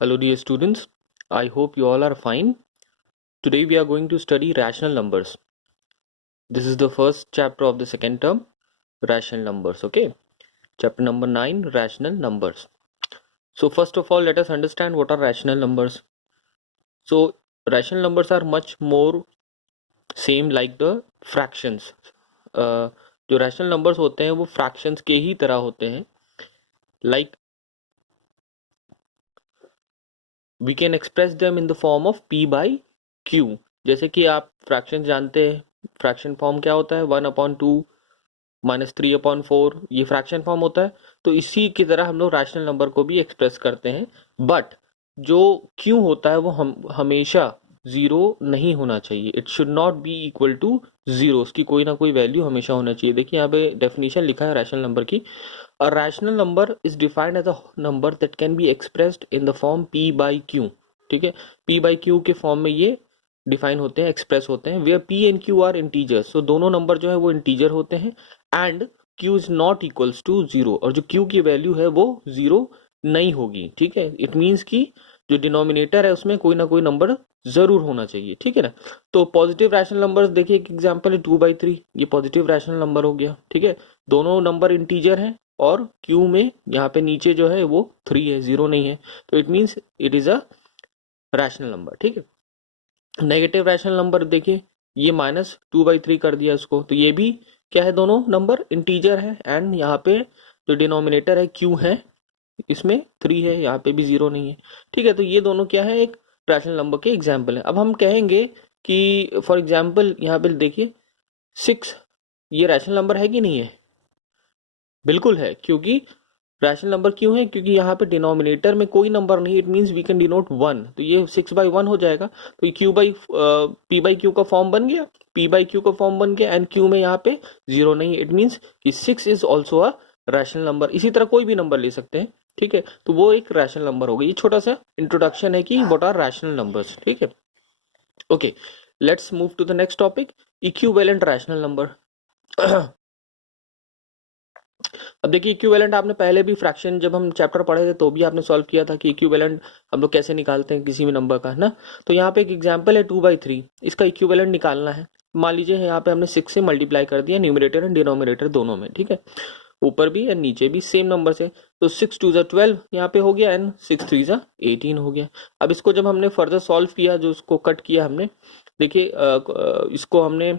Hello dear students, I hope you all are fine. Today we are going to study rational numbers. This is the first chapter of the second term, rational numbers, okay? Chapter number 9, rational numbers. So first of all, let us understand what are rational numbers. So rational numbers are much more same like the fractions. जो rational numbers होते हैं वो fractions के ही तरह होते हैं. Like we can express them in the form of p by q. जैसे कि आप फ्रैक्शन जानते हैं, फ्रैक्शन फॉर्म क्या होता है, 1/2 -3/4, ये फ्रैक्शन फॉर्म होता है. तो इसी की तरह हम लोग रैशनल नंबर को भी एक्सप्रेस करते हैं. बट जो q होता है वो हम हमेशा जीरो नहीं होना चाहिए. It should not be equal to zero. उसकी कोई ना कोई वैल्यू हमेशा होना चाहिए. देखिए यहाँ पे डेफिनेशन लिखा है रैशनल नंबर की. A rational number is defined as a number that can be expressed in the form p by q. ठीक है, p by q के फॉर्म में ये डिफाइन होते हैं, एक्सप्रेस होते हैं. where p and q are integers. so दोनों नंबर जो है वो इंटीजर होते हैं. and q is not equals to zero. और जो q की वैल्यू है वो जीरो नहीं होगी. ठीक है, इट मीन्स कि जो डिनोमिनेटर है उसमें कोई ना कोई नंबर जरूर होना चाहिए. ठीक है ना. तो पॉजिटिव रैशनल नंबर्स देखिए, एक एग्जांपल है 2/3. ये पॉजिटिव रैशनल नंबर हो गया. ठीक है, दोनों नंबर इंटीजर हैं और q में यहाँ पे नीचे जो है वो 3 है, जीरो नहीं है. तो it means it is a rational number. ठीक है. नेगेटिव रैशनल नंबर देखिए, ये -2/3 कर दिया इसको. तो ये भी क्या है, दोनों नंबर इंटीजर है. एंड यहाँ पे जो डिनोमिनेटर है q है, इसमें 3 है, यहाँ पे भी जीरो नहीं है. ठीक है, तो ये दोनों क्या है, एक रैशनल नंबर के एग्जाम्पल है. अब हम कहेंगे कि फॉर एग्जाम्पल यहाँ पे देखिए 6, ये रैशनल नंबर है कि नहीं है? बिल्कुल है. क्योंकि रैशनल नंबर क्यों है? क्योंकि यहाँ पे डिनोमिनेटर में कोई नंबर नहीं. It means we can denote 1. तो ये 6/1 हो जाएगा. तो ये p बाई क्यू का फॉर्म बन गया. p बाई क्यू का फॉर्म बन गया एंड q में यहाँ पे जीरो नहीं है. इट मींस कि 6 is also a rational number. इसी तरह कोई भी नंबर ले सकते हैं. ठीक है, तो वो एक रैशनल नंबर हो गई. ये छोटा सा इंट्रोडक्शन है कि व्हाट आर रैशनल नंबर्स. ठीक है, okay, let's move to the next topic, equivalent rational number. अब देखिए, इक्विवेलेंट आपने पहले भी फ्रैक्शन जब हम चैप्टर पढ़े थे तो भी आपने सॉल्व किया था कि इक्विवेलेंट हम लोग कैसे निकालते हैं किसी भी नंबर का, है ना. तो यहाँ पे एक एग्जांपल है 2/3. इसका इक्विवेलेंट निकालना है. मान लीजिए यहाँ पे हमने 6 से मल्टीप्लाई कर दिया न्यूमरेटर एंड डिनोमिनेटर दोनों में. ठीक है, ऊपर भी और नीचे भी सेम नंबर से. तो 6 2 12 यहाँ पे हो गया एंड 6 3 18 हो गया. अब इसको जब हमने फर्दर सॉल्व किया, जो इसको कट किया हमने, देखिए इसको हमने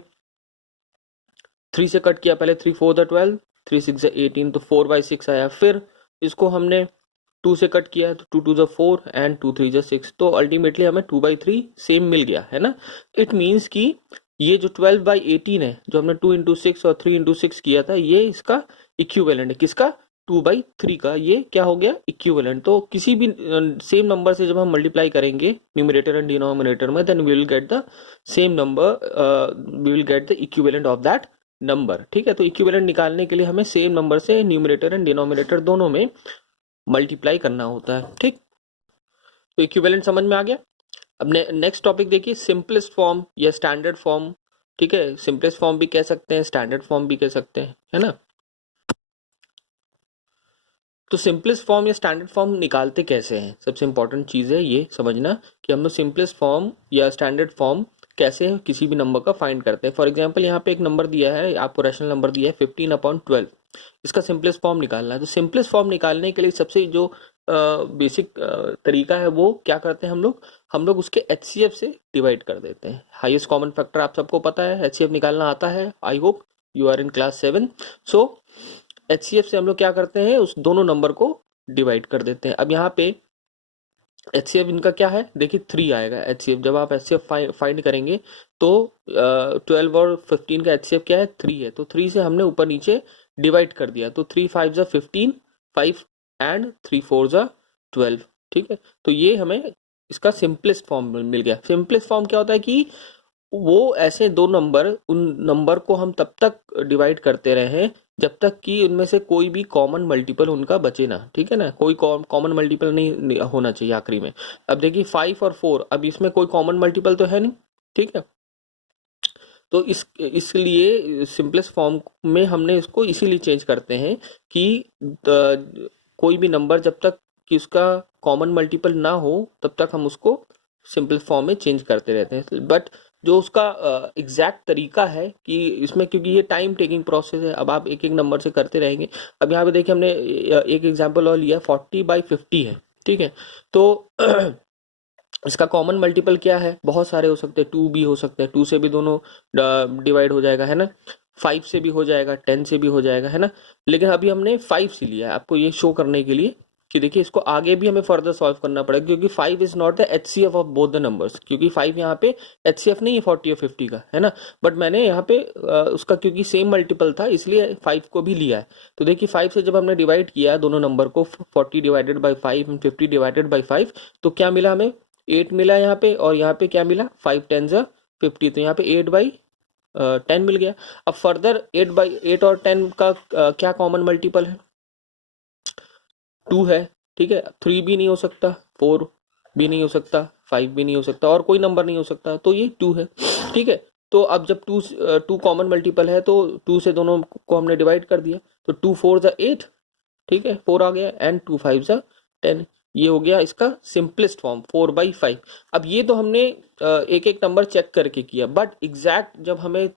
3 से कट किया. पहले 3 4 12, 3 6 18, तो 4/6 आया. फिर इसको हमने 2 से कट किया तो 2 2 4 एंड 2 3 6. तो अल्टीमेटली हमें 2/3 सेम मिल गया, है ना. इट मीन्स कि ये जो 12/18 है, जो हमने 2 इंटू 6 और 3 इंटू 6 किया था, ये इसका इक्विवेलेंट है. किसका? 2/3 का. ये क्या हो गया? इक्विवेलेंट. तो किसी भी सेम नंबर से जब हम मल्टीप्लाई करेंगे न्यूमरेटर एंड डिनोमिनेटर में, then we will get the same number, we will get the equivalent of that number. ठीक है, तो इक्विवेलेंट निकालने के लिए हमें सेम नंबर से न्यूमरेटर एंड डिनोमिनेटर दोनों में मल्टीप्लाई करना होता है. ठीक, तो इक्विवेलेंट समझ में आ गया. अब नेक्स्ट टॉपिक देखिए, सिंपलेस्ट फॉर्म या स्टैंडर्ड फॉर्म. ठीक है, सिंपलेस्ट फॉर्म भी कह सकते हैं, स्टैंडर्ड फॉर्म भी कह सकते हैं, है ना. तो सिंपलेस्ट फॉर्म या स्टैंडर्ड फॉर्म निकालते कैसे हैं, सबसे इंपॉर्टेंट चीज़ है ये समझना कि हम लोग सिंपलेस्ट फॉर्म या स्टैंडर्ड फॉर्म कैसे किसी भी नंबर का फाइंड करते हैं. फॉर एग्जांपल यहाँ पे एक नंबर दिया है, आपको रैशनल नंबर दिया है 15/12. इसका सिंपलेस्ट फॉर्म निकालना है. तो सिंपलेस्ट फॉर्म निकालने के लिए सबसे जो बेसिक तरीका है वो क्या करते हैं हम लोग उसके HCF से डिवाइड कर देते हैं. हाईएस्ट कॉमन फैक्टर आप सबको पता है, HCF निकालना आता है. I hope you are in class 7. So HCF से हम लोग क्या करते हैं, उस दोनों नंबर को डिवाइड कर देते हैं. अब यहाँ पे HCF इनका क्या है, देखिए 3 आएगा HCF. जब आप HCF फाइंड करेंगे तो 12 और 15 का HCF क्या है, 3 है. तो 3 से हमने ऊपर नीचे डिवाइड कर दिया. तो 3 5 15, 5 एंड 3 4 12. ठीक है, तो ये हमें इसका सिंपलेस्ट फॉर्म मिल गया. सिंपलेस्ट फॉर्म क्या होता है कि वो ऐसे दो नंबर, उन नंबर को हम तब तक डिवाइड करते रहे जब तक कि उनमें से कोई भी कॉमन मल्टीपल उनका बचे ना. ठीक है ना, कोई कॉमन मल्टीपल नहीं होना चाहिए आखिरी में. अब देखिए 5 और 4, अब इसमें कोई कॉमन मल्टीपल तो है नहीं. ठीक है, तो इसलिए सिंपलेस्ट फॉर्म में हमने इसको इसीलिए चेंज करते हैं कि कोई भी नंबर जब तक कि उसका कॉमन मल्टीपल ना हो तब तक हम उसको सिंपल फॉर्म में चेंज करते रहते हैं। बट जो उसका एग्जैक्ट तरीका है कि इसमें, क्योंकि ये टाइम टेकिंग प्रोसेस है, अब आप एक एक नंबर से करते रहेंगे। अब यहाँ पे देखिए हमने एक एग्जांपल और लिया, 40/50 है, ठीक है। तो इसका कॉमन मल्टीपल क्या है, बहुत सारे हो सकते हैं, 2 भी हो सकते हैं, 2 से भी दोनों डिवाइड हो जाएगा, है ना, 5 से भी हो जाएगा, 10 से भी हो जाएगा, है ना। लेकिन अभी हमने 5 से लिया है आपको ये शो करने के लिए कि देखिए इसको आगे भी हमें फर्दर सॉल्व करना पड़ेगा, क्योंकि 5 is not the HCF of both the numbers, क्योंकि 5 यहाँ पे एचसीएफ नहीं है 40 और 50 का, है ना। बट मैंने यहाँ पे उसका क्योंकि सेम मल्टीपल था इसलिए 5 को भी लिया है। तो देखिए 5 से जब हमने डिवाइड किया दोनों नंबर को, 40 divided by 5 and 50 divided by 5, तो क्या मिला हमें, 8 मिला यहाँ पे, और यहाँ पे क्या मिला, 5 10 50, तो यहाँ पे 8/10 मिल गया। अब फर्दर 8/8 और 10 का क्या कॉमन मल्टीपल है, 2 है, ठीक है। 3 भी नहीं हो सकता, 4 भी नहीं हो सकता, 5 भी नहीं हो सकता, और कोई नंबर नहीं हो सकता, तो ये 2 है, ठीक है। तो अब जब 2 कॉमन मल्टीपल है तो 2 से दोनों को हमने डिवाइड कर दिया, तो 2 4 8, ठीक है, 4 आ गया, एंड 2 5 10, ये हो गया इसका सिंपलेस्ट फॉर्म 4/5। अब ये तो हमने एक एक नंबर चेक करके किया, बट एग्जैक्ट जब हमें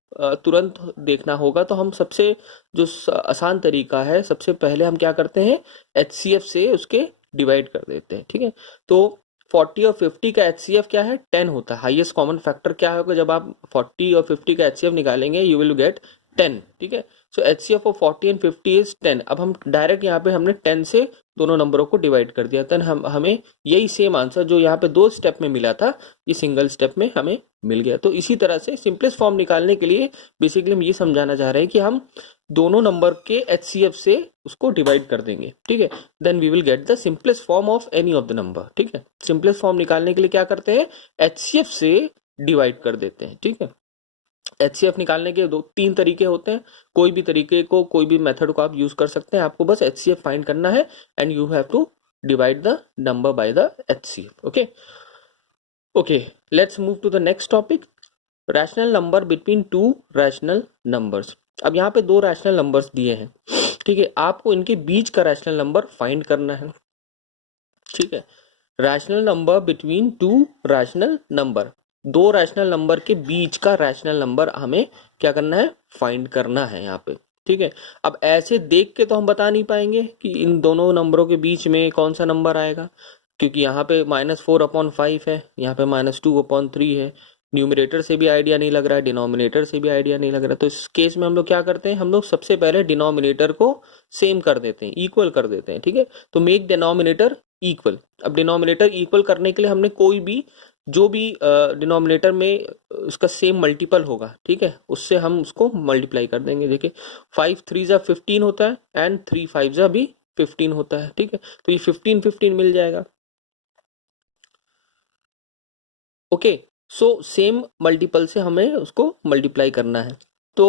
तुरंत देखना होगा तो हम सबसे जो आसान तरीका है, सबसे पहले हम क्या करते हैं, एचसीएफ से उसके डिवाइड कर देते हैं, ठीक है। तो 40 और 50 का एचसीएफ क्या है, 10 होता है। हाईएस्ट कॉमन फैक्टर क्या होगा, जब आप 40 और 50 का एचसीएफ निकालेंगे यू विल गेट 10, ठीक है। सो एचसीएफ ऑफ 40 एंड 50 इज 10। अब हम डायरेक्ट यहाँ पे हमने 10 से दोनों नंबरों को डिवाइड कर दिया, तन हमें यही सेम आंसर जो यहाँ पे 2 स्टेप में मिला था, ये सिंगल स्टेप में हमें मिल गया। तो इसी तरह से सिंपलेस्ट फॉर्म निकालने के लिए बेसिकली हम ये समझाना चाह रहे हैं कि हम दोनों नंबर के एचसीएफ से उसको डिवाइड कर देंगे, ठीक है। Then we will get the simplest form of any of the number, ठीक है। सिंपलेस्ट फॉर्म निकालने के लिए क्या करते हैं, एचसीएफ से डिवाइड कर देते हैं, ठीक है। एचसीएफ निकालने के 2-3 तरीके होते हैं, कोई भी तरीके को, कोई भी मेथड को आप यूज कर सकते हैं, आपको बस एचसीएफ फाइंड करना है and you have to divide the number by the HCF. Okay, let's move to the next topic, rational number between 2 rational numbers. अब यहाँ पे 2 रैशनल नंबर्स दिए हैं, ठीक है, आपको इनके बीच का रैशनल नंबर फाइंड करना है, ठीक है। Rational number between 2 rational number, 2 rational number के बीच का रैशनल नंबर हमें क्या करना है, फाइंड करना है यहाँ पे, ठीक है। अब ऐसे देख के तो हम बता नहीं पाएंगे कि इन दोनों नंबरों के बीच में कौन सा नंबर आएगा, क्योंकि यहाँ पे -4/5 है, यहाँ पे -2/3 है। न्यूमरेटर से भी आइडिया नहीं लग रहा है, डिनोमिनेटर से भी आइडिया नहीं लग रहा है। तो इस केस में हम लोग क्या करते हैं, हम लोग सबसे पहले डिनोमिनेटर को सेम कर देते हैं, इक्वल कर देते हैं, ठीक है। तो मेक डिनोमिनेटर इक्वल। अब डिनोमिनेटर इक्वल करने के लिए हमने कोई भी, जो भी डिनोमिनेटर में उसका सेम मल्टीपल होगा, ठीक है, उससे हम उसको मल्टीप्लाई कर देंगे। देखिए 5 3 15 होता है एंड 3 5 भी 15 होता है, ठीक है। तो ये 15 15 मिल जाएगा। ओके, सो सेम मल्टीपल से हमें उसको मल्टीप्लाई करना है। तो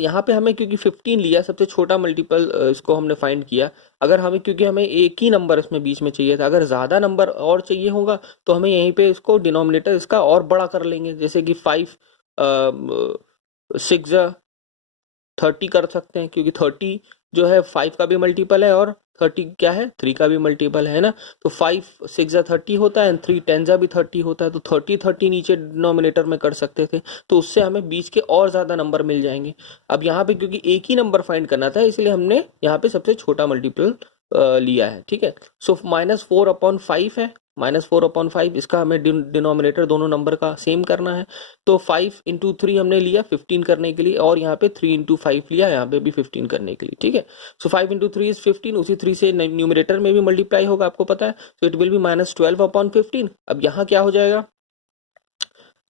यहाँ पे हमें क्योंकि 15 लिया, सबसे छोटा मल्टीपल इसको हमने फाइंड किया। अगर हमें, क्योंकि हमें एक ही नंबर इसमें बीच में चाहिए था, अगर ज़्यादा नंबर और चाहिए होगा तो हमें यहीं पे इसको डिनोमिनेटर इसका और बड़ा कर लेंगे, जैसे कि 5 6 30 कर सकते हैं, क्योंकि 30 जो है 5 का भी मल्टीपल है और 30 क्या है, 3 का भी मल्टीपल है ना। तो 5 6 30 होता है एंड 3 10 भी 30 होता है, तो 30 30 नीचे डिनोमिनेटर में कर सकते थे, तो उससे हमें बीच के और ज़्यादा नंबर मिल जाएंगे। अब यहाँ पे क्योंकि एक ही नंबर फाइंड करना था इसलिए हमने यहाँ पे सबसे छोटा मल्टीपल लिया है, ठीक है। सो -4/5 है, -4/5, इसका हमें डिनोमिनेटर दोनों नंबर का सेम करना है। तो 5 × 3 हमने लिया 15 करने के लिए, और यहाँ पे 3 × 5 लिया, यहाँ पे भी 15 करने के लिए, ठीक है। सो 5 × 3 इज 15, उसी 3 से न्यूमरेटर में भी मल्टीप्लाई होगा, आपको पता है। So it will be -12/15। अब यहाँ क्या हो जाएगा,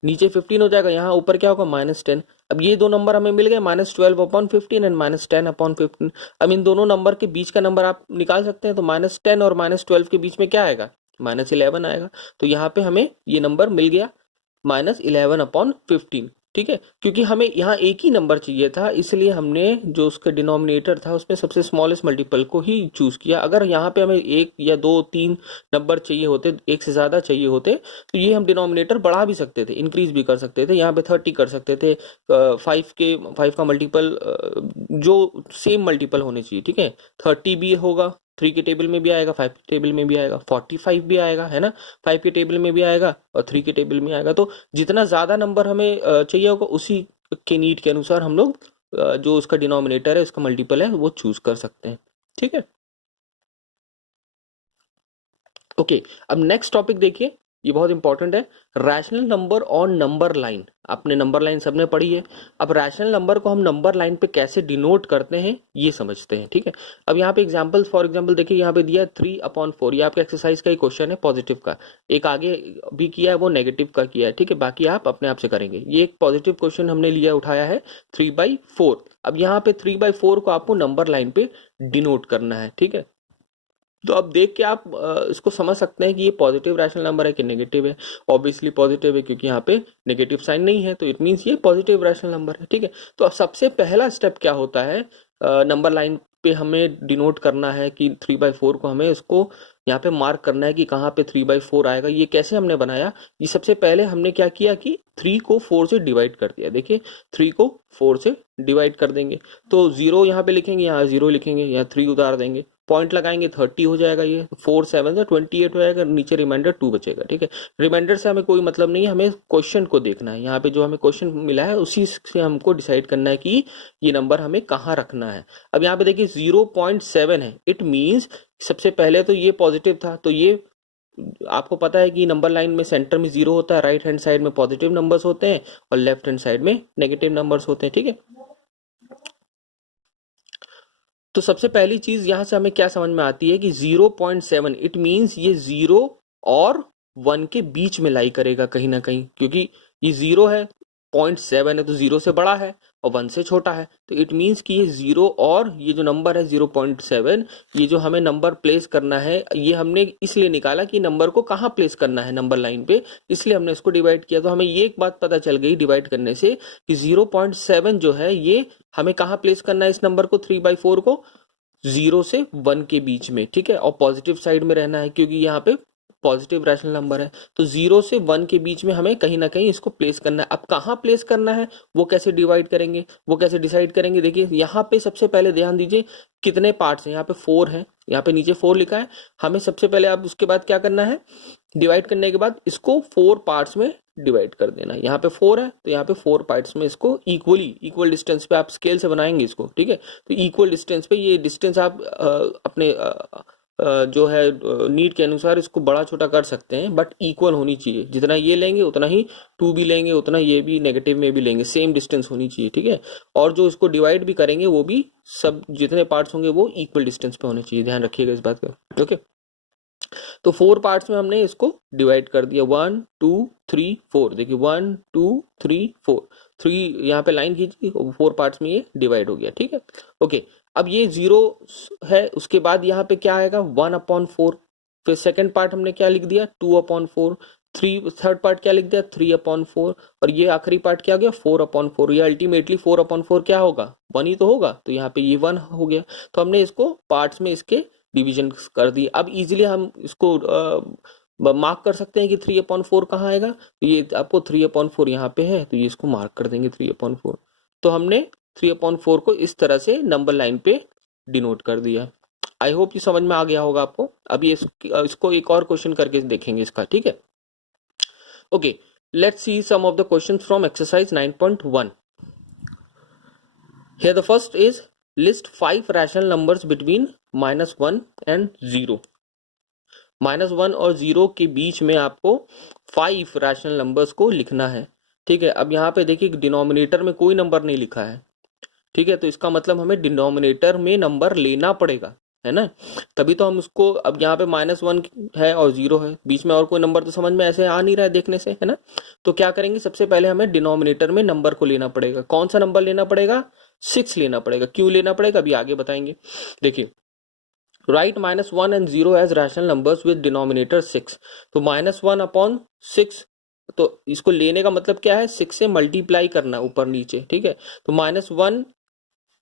नीचे 15 हो जाएगा, यहाँ ऊपर क्या होगा, -10। अब ये दो नंबर हमें मिल गए, -12/15 एंड -10/15। अब इन दोनों नंबर के बीच का नंबर आप निकाल सकते हैं, तो -10 और -12 के बीच में क्या आएगा, -11 आएगा। तो यहाँ पे हमें ये नंबर मिल गया -11/15, ठीक है। क्योंकि हमें यहाँ एक ही नंबर चाहिए था इसलिए हमने जो उसका डिनोमिनेटर था उसमें सबसे स्मॉलेस्ट मल्टीपल को ही चूज किया। अगर यहाँ पे हमें 1 या 2 3 नंबर चाहिए होते, एक से ज्यादा चाहिए होते, तो ये हम डिनोमिनेटर बढ़ा भी सकते थे, इंक्रीज भी कर सकते थे, यहाँ पे 30 कर सकते थे। 5 का मल्टीपल जो सेम मल्टीपल होने चाहिए, ठीक है, 30 भी होगा, 3 के टेबल में भी आएगा, 5 के टेबल में भी आएगा, 45 भी आएगा, है ना, 5 के टेबल में भी आएगा और 3 के टेबल में आएगा। तो जितना ज्यादा नंबर हमें चाहिए होगा उसी के नीड के अनुसार हम लोग जो उसका डिनोमिनेटर है, उसका मल्टीपल है, वो चूज कर सकते हैं। ठीक है, ओके। अब नेक्स्ट टॉपिक देखिए, ये बहुत इंपॉर्टेंट है, rational number on number line. आपने नंबर लाइन सबने पढ़ी है। अब रैशनल नंबर को हम नंबर लाइन पे कैसे डिनोट करते हैं ये समझते हैं। ठीक है, अब यहाँ पे एग्जांपल, फॉर एग्जांपल देखिए, यहाँ पे दिया 3/4, ये आपका एक्सरसाइज का ही क्वेश्चन है, पॉजिटिव का। एक आगे भी किया है, वो नेगेटिव का किया है। ठीक है, बाकी आप अपने आप से करेंगे। ये एक पॉजिटिव क्वेश्चन हमने लिया, उठाया है 3/4। अब यहाँ पे 3/4 को आपको नंबर लाइन पे डिनोट करना है। ठीक है, तो अब देख के आप इसको समझ सकते हैं कि ये पॉजिटिव रैशनल नंबर है कि नेगेटिव है। ऑब्वियसली पॉजिटिव है, क्योंकि यहाँ पे नेगेटिव साइन नहीं है, तो इट मीन्स ये पॉजिटिव रैशनल नंबर है। ठीक है, तो अब सबसे पहला स्टेप क्या होता है, नंबर लाइन पे हमें डिनोट करना है कि 3/4 को हमें इसको यहाँ पे मार्क करना है कि कहाँ पे 3/4 आएगा। ये कैसे हमने बनाया, ये सबसे पहले हमने क्या किया कि 3 को 4 से डिवाइड कर दिया। देखिए 3 को 4 से डिवाइड कर देंगे तो 0 यहाँ पे लिखेंगे, यहाँ 0 लिखेंगे, यहाँ 3 उतार देंगे, पॉइंट लगाएंगे, 30 हो जाएगा। ये 4 7 से 28 हो जाएगा, नीचे रिमाइंडर 2 बचेगा। ठीक है, रिमाइंडर से हमें कोई मतलब नहीं है, हमें क्वेश्चन को देखना है। यहाँ पे जो हमें क्वेश्चन मिला है उसी से हमको डिसाइड करना है कि ये नंबर हमें कहाँ रखना है। अब यहाँ पे देखिए 0.7 है, इट मीन्स सबसे पहले तो ये पॉजिटिव था, तो ये आपको पता है कि नंबर लाइन में सेंटर में 0 होता है, राइट हैंड साइड में पॉजिटिव नंबर्स होते हैं और लेफ्ट हैंड साइड में नेगेटिव नंबर्स होते हैं। ठीक है, तो सबसे पहली चीज यहां से हमें क्या समझ में आती है कि 0.7 इट मींस ये 0 और 1 के बीच में लाई करेगा कहीं ना कहीं, क्योंकि ये 0 है, 0.7 है तो 0 से बड़ा है और 1 से छोटा है। तो इट मींस कि ये 0 और ये जो नंबर है 0.7, ये जो हमें नंबर प्लेस करना है, ये हमने इसलिए निकाला कि नंबर को कहाँ प्लेस करना है नंबर लाइन पे, इसलिए हमने इसको डिवाइड किया। तो हमें ये एक बात पता चल गई डिवाइड करने से कि 0.7 जो है ये हमें कहाँ प्लेस करना है इस नंबर को, 3/4 को 0 से 1 के बीच में। ठीक है, और पॉजिटिव साइड में रहना है क्योंकि यहाँ पे पॉजिटिव रैशनल नंबर है। तो 0 से 1 के बीच में हमें कहीं ना कहीं इसको प्लेस करना है। अब कहाँ प्लेस करना है, वो कैसे डिवाइड करेंगे, वो कैसे डिसाइड करेंगे। देखिए यहाँ पे सबसे पहले ध्यान दीजिए कितने पार्ट्स हैं, यहाँ पे 4 है, यहाँ पे नीचे 4 लिखा है। हमें सबसे पहले अब उसके बाद क्या करना है, डिवाइड करने के बाद इसको 4 पार्ट्स में डिवाइड कर देना। यहाँ पे 4 है तो यहाँ पे 4 पार्ट्स में इसको इक्वल डिस्टेंस पे आप स्केल से बनाएंगे इसको। ठीक है, तो इक्वल डिस्टेंस पे, ये डिस्टेंस आप अपने जो है नीड के अनुसार इसको बड़ा छोटा कर सकते हैं, बट इक्वल होनी चाहिए। जितना ये लेंगे उतना ही 2 भी लेंगे, उतना ये भी नेगेटिव में भी लेंगे, सेम डिस्टेंस होनी चाहिए। ठीक है, और जो इसको डिवाइड भी करेंगे वो भी सब जितने पार्ट्स होंगे वो इक्वल डिस्टेंस पे होने चाहिए, ध्यान रखिएगा इस बात का। ओके, तो 4 पार्ट्स में हमने इसको डिवाइड कर दिया, 1 2 3 4। देखिए 1 2 3 4, 3 यहाँ पे लाइन खींची, 4 पार्ट्स में ये डिवाइड हो गया। ठीक है, ओके। अब ये 0 है, उसके बाद यहाँ पे क्या आएगा, 1/4। फिर सेकंड पार्ट हमने क्या लिख दिया, 2/4। थर्ड पार्ट क्या लिख दिया, 3/4। और ये आखिरी पार्ट क्या हो गया, 4/4। ये अल्टीमेटली 4/4 क्या होगा, 1 ही तो होगा, तो यहाँ पे ये 1 हो गया। तो हमने इसको पार्ट्स में इसके डिवीजन कर दी। अब इजीली हम इसको मार्क कर सकते हैं कि 3/4 कहाँ आएगा। तो ये आपको 3/4 यहाँ पे है, तो ये इसको मार्क कर देंगे 3/4। तो हमने 3/4 को इस तरह से नंबर लाइन पे डिनोट कर दिया। आई होप ये समझ में आ गया होगा आपको। अभी इसको एक और क्वेश्चन करके देखेंगे इसका। ठीक है, okay, let's see some of the questions from exercise 9.1। Here the first is list 5 rational numbers between -1 and 0। -1 और 0 के बीच में आपको 5 रैशनल नंबर्स को लिखना है। ठीक है, अब यहाँ पे देखिए डिनोमिनेटर में कोई नंबर नहीं लिखा है। ठीक है, तो इसका मतलब हमें डिनोमिनेटर में नंबर लेना पड़ेगा, है ना, तभी तो हम उसको, अब यहाँ पे -1 है और 0 है, बीच में और कोई नंबर तो समझ में ऐसे आ नहीं रहा है देखने से, है ना। तो क्या करेंगे, सबसे पहले हमें डिनोमिनेटर में नंबर को लेना पड़ेगा। कौन सा नंबर लेना पड़ेगा, 6 लेना पड़ेगा। क्यों लेना पड़ेगा अभी आगे बताएंगे। देखिए, right -1 and 0 as rational numbers with denominator 6। तो -1/6, तो इसको लेने का मतलब क्या है, 6 से मल्टीप्लाई करना ऊपर नीचे। ठीक है, तो -1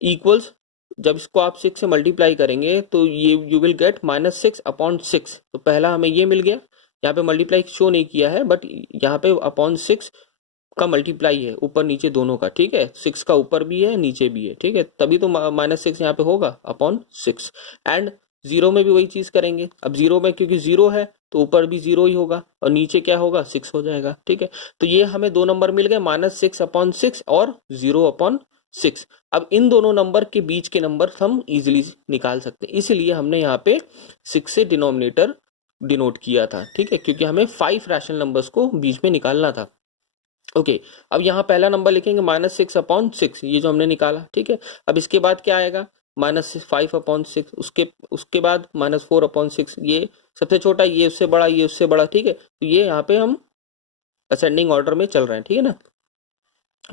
इक्वल्स, जब इसको आप 6 से मल्टीप्लाई करेंगे तो ये यू विल गेट -6/6। तो पहला हमें ये मिल गया, यहाँ पे मल्टीप्लाई शो नहीं किया है, बट यहाँ पे /6 का मल्टीप्लाई है ऊपर नीचे दोनों का। ठीक है, 6 का ऊपर भी है नीचे भी है। ठीक है, तभी तो -6 यहाँ पे होगा /6। एंड जीरो में भी वही चीज करेंगे। अब जीरो में क्योंकि जीरो है तो ऊपर भी जीरो ही होगा और नीचे क्या होगा, 6 हो जाएगा। ठीक है, तो ये हमें दो नंबर मिल गए, -6/6 और 0/6। अब इन दोनों नंबर के बीच के नंबर हम इजीली निकाल सकते हैं, इसीलिए हमने यहाँ पे 6 से डिनोमिनेटर डिनोट किया था। ठीक है, क्योंकि हमें 5 रैशनल नंबर्स को बीच में निकालना था। ओके, अब यहाँ पहला नंबर लिखेंगे -6/6, ये जो हमने निकाला। ठीक है, अब इसके बाद क्या आएगा, -5/6, उसके उसके बाद -4/6, ये सबसे छोटा, ये उससे बड़ा, ये उससे बड़ा। ठीक है, तो ये यहाँ पे हम असेंडिंग ऑर्डर में चल रहे हैं। ठीक है ना,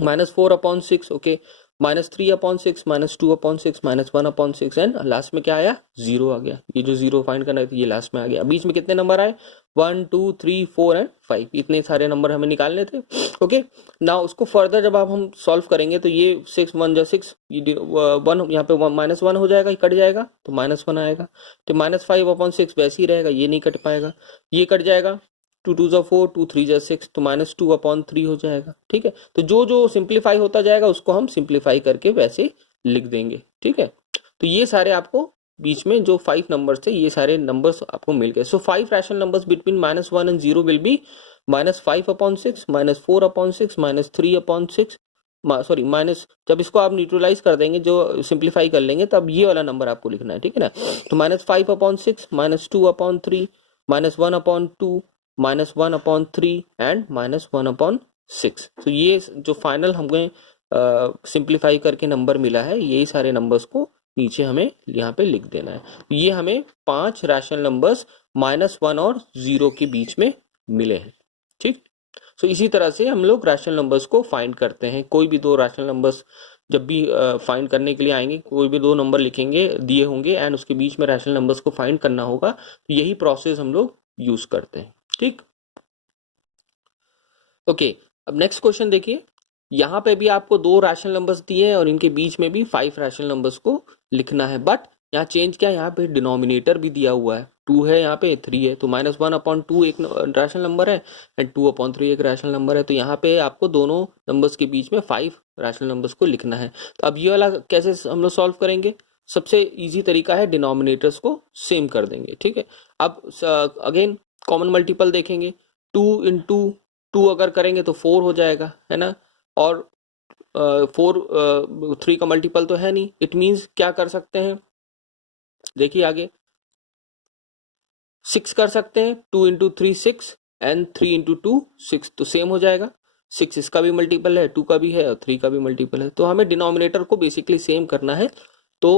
-4/6, ओके, -3/6, -2/6, -1/6 एंड लास्ट में क्या आया, जीरो आ गया। ये जो जीरो फाइंड करना है ये लास्ट में आ गया। बीच में कितने नंबर आए, 1 2 3 4 एंड 5, इतने सारे नंबर हमें निकालने थे। ओके, ना उसको फर्दर जब आप हम सॉल्व करेंगे तो ये 6 1 जा 6, ये 1 यहाँ पे -1 हो जाएगा, कट जाएगा तो -1 आएगा। तो -5/6 वैसे ही रहेगा, ये नहीं कट पाएगा, ये कट जाएगा, 2 2 जा 4, 2 3 जा 6, तो -2/3 हो जाएगा। ठीक है, तो जो जो सिंप्लीफाई होता जाएगा उसको हम सिंप्लीफाई करके वैसे लिख देंगे। ठीक है, तो ये सारे आपको बीच में जो 5 नंबर्स थे, ये सारे नंबर्स आपको मिल गए। सो 5 rational numbers between -1 and 0 will be -5/6, -4/6, -3/6, sorry minus, जब इसको आप न्यूट्रलाइज कर देंगे, जो सिंप्लीफाई कर लेंगे, तब ये वाला नंबर आपको लिखना है। ठीक है ना, तो -5/6, -2/3, -1/2, -1/3 एंड -1/6। तो ये जो फाइनल हमें सिंप्लीफाई करके नंबर मिला है, यही सारे नंबर्स को नीचे हमें यहाँ पे लिख देना है। ये हमें 5 रैशनल नंबर्स -1 और 0 के बीच में मिले हैं। ठीक, सो इसी तरह से हम लोग रैशनल नंबर्स को फाइंड करते हैं। कोई भी दो रैशनल नंबर्स जब भी फाइंड करने के लिए आएंगे, कोई भी दो नंबर लिखेंगे, दिए होंगे एंड उसके बीच में रैशनल नंबर्स को फाइंड करना होगा, तो यही प्रोसेस हम लोग यूज करते हैं। ठीक, ओके, अब नेक्स्ट क्वेश्चन देखिए। यहाँ पे भी आपको दो रैशनल नंबर्स दिए हैं और इनके बीच में भी 5 रैशनल नंबर्स को लिखना है, बट यहाँ चेंज क्या है, यहाँ पे डिनोमिनेटर भी दिया हुआ है, 2 है, यहाँ पे 3 है, तो -1/2 एक रैशनल नंबर है एंड 2/3 एक रैशनल नंबर है। तो यहाँ पे आपको दोनों नंबर्स के बीच में 5 रैशनल नंबर्स को लिखना है। तो अब ये वाला कैसे हम लोग सॉल्व करेंगे, सबसे इजी तरीका है डिनोमिनेटर्स को सेम कर देंगे। ठीक है, अब अगेन कॉमन मल्टीपल देखेंगे, 2 इंटू 2 अगर करेंगे तो 4 हो जाएगा, है ना, और 3 का मल्टीपल तो है नहीं, इट मीन्स क्या कर सकते हैं, देखिए आगे 6 कर सकते हैं, 2 इंटू 3 6 एंड 3 इंटू 2 6, तो सेम हो जाएगा। 6 इसका भी मल्टीपल है, 2 का भी है और 3 का भी मल्टीपल है, तो हमें डिनोमिनेटर को बेसिकली सेम करना है। तो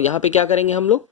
यहाँ पे क्या करेंगे हम लोग,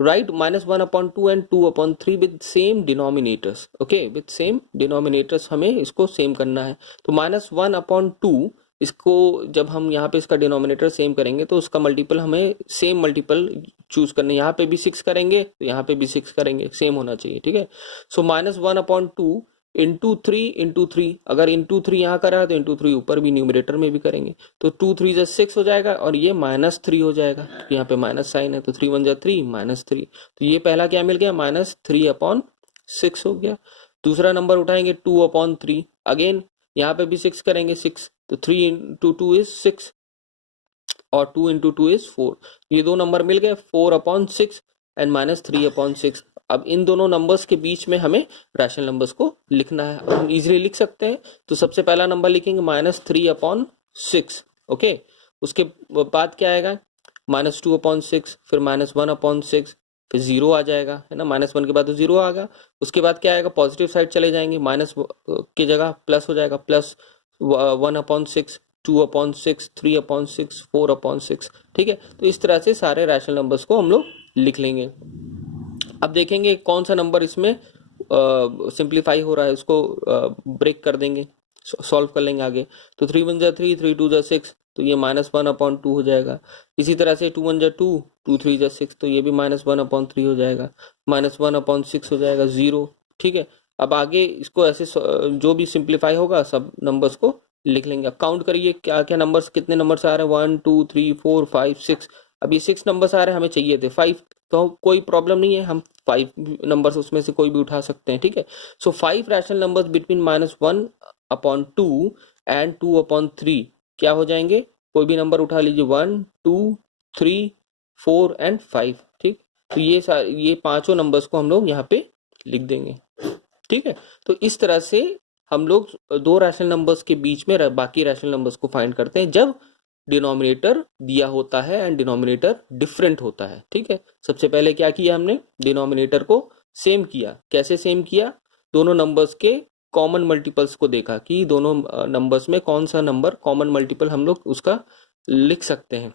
right, -1/2 and 2/3 with same denominators. Okay, with same denominators हमें इसको सेम करना है। तो -1/2, इसको जब हम यहाँ पे इसका डिनोमिनेटर सेम करेंगे तो उसका मल्टीपल हमें सेम मल्टीपल चूज करने, यहाँ पे भी 6 करेंगे तो यहाँ पे भी 6 करेंगे, सेम होना चाहिए। ठीक है, सो -1/2 इंटू 3, अगर इंटू 3 यहाँ करा है तो इंटू 3 ऊपर भी न्यूमरेटर में भी करेंगे, तो 2 3 जा 6 हो जाएगा और ये -3 हो जाएगा, यहाँ पे माइनस साइन है, तो 3 1 जा 3, -3, तो ये पहला क्या मिल गया, -3/6 हो गया। दूसरा नंबर उठाएंगे 2/3, अगेन यहाँ पे भी 6 करेंगे, 6, तो 3 इंटू 2 इज 6 और 2 इंटू 2 इज 4, ये दो नंबर मिल गए, 4/6 एंड -3/6। अब इन दोनों नंबर्स के बीच में हमें रैशनल नंबर्स को लिखना है। अब हम इजीली लिख सकते हैं, तो सबसे पहला नंबर लिखेंगे -3/6, ओके, उसके बाद क्या आएगा, -2/6, फिर -1/6, फिर 0 आ जाएगा, है ना, -1 के बाद तो 0 आएगा। उसके बाद क्या आएगा, पॉजिटिव साइड चले जाएंगे, माइनस की जगह प्लस हो जाएगा, +1/6, 2/6, 3/6, 4/6। ठीक है, तो इस तरह से सारे रैशनल नंबर्स को हम लोग लिख लेंगे। अब देखेंगे कौन सा नंबर इसमें सिंप्लीफाई हो रहा है, उसको ब्रेक कर देंगे, सॉल्व कर लेंगे आगे। तो 3 1 जा 3, 3 2 जा 6, तो ये -1/2 हो जाएगा। इसी तरह से 2 1 जा 2, 2 3 जा 6, तो ये भी -1/3 हो जाएगा, -1/6 हो जाएगा, 0। ठीक है, अब आगे इसको ऐसे जो भी सिंप्लीफाई होगा सब नंबर्स को लिख लेंगे। अब काउंट करिए क्या क्या नंबर्स, कितने नंबर्स आ रहे हैं, 1 2 3 4 5 6। अब ये 6 नंबर्स आ रहे हैं, हमें चाहिए थे 5, तो कोई प्रॉब्लम नहीं है, हम 5 नंबर्स उसमें से कोई भी उठा सकते हैं। ठीक है, सो 5 रैशनल नंबर्स बिटवीन -1/2 एंड 2/3 क्या हो जाएंगे, कोई भी नंबर उठा लीजिए, 1 2 3 4 एंड 5। ठीक, तो ये पांचों नंबर्स को हम लोग यहाँ पे लिख देंगे। ठीक है, तो इस तरह से हम लोग दो रैशनल नंबर्स के बीच में बाकी रैशनल नंबर्स को फाइंड करते हैं जब डिनोमिनेटर दिया होता है एंड डिनोमिनेटर डिफरेंट होता है। ठीक है, सबसे पहले क्या किया हमने, डिनोमिनेटर को सेम किया। कैसे सेम किया, दोनों नंबर्स के कॉमन मल्टीपल्स को देखा कि दोनों नंबर्स में कौन सा नंबर कॉमन मल्टीपल हम लोग उसका लिख सकते हैं।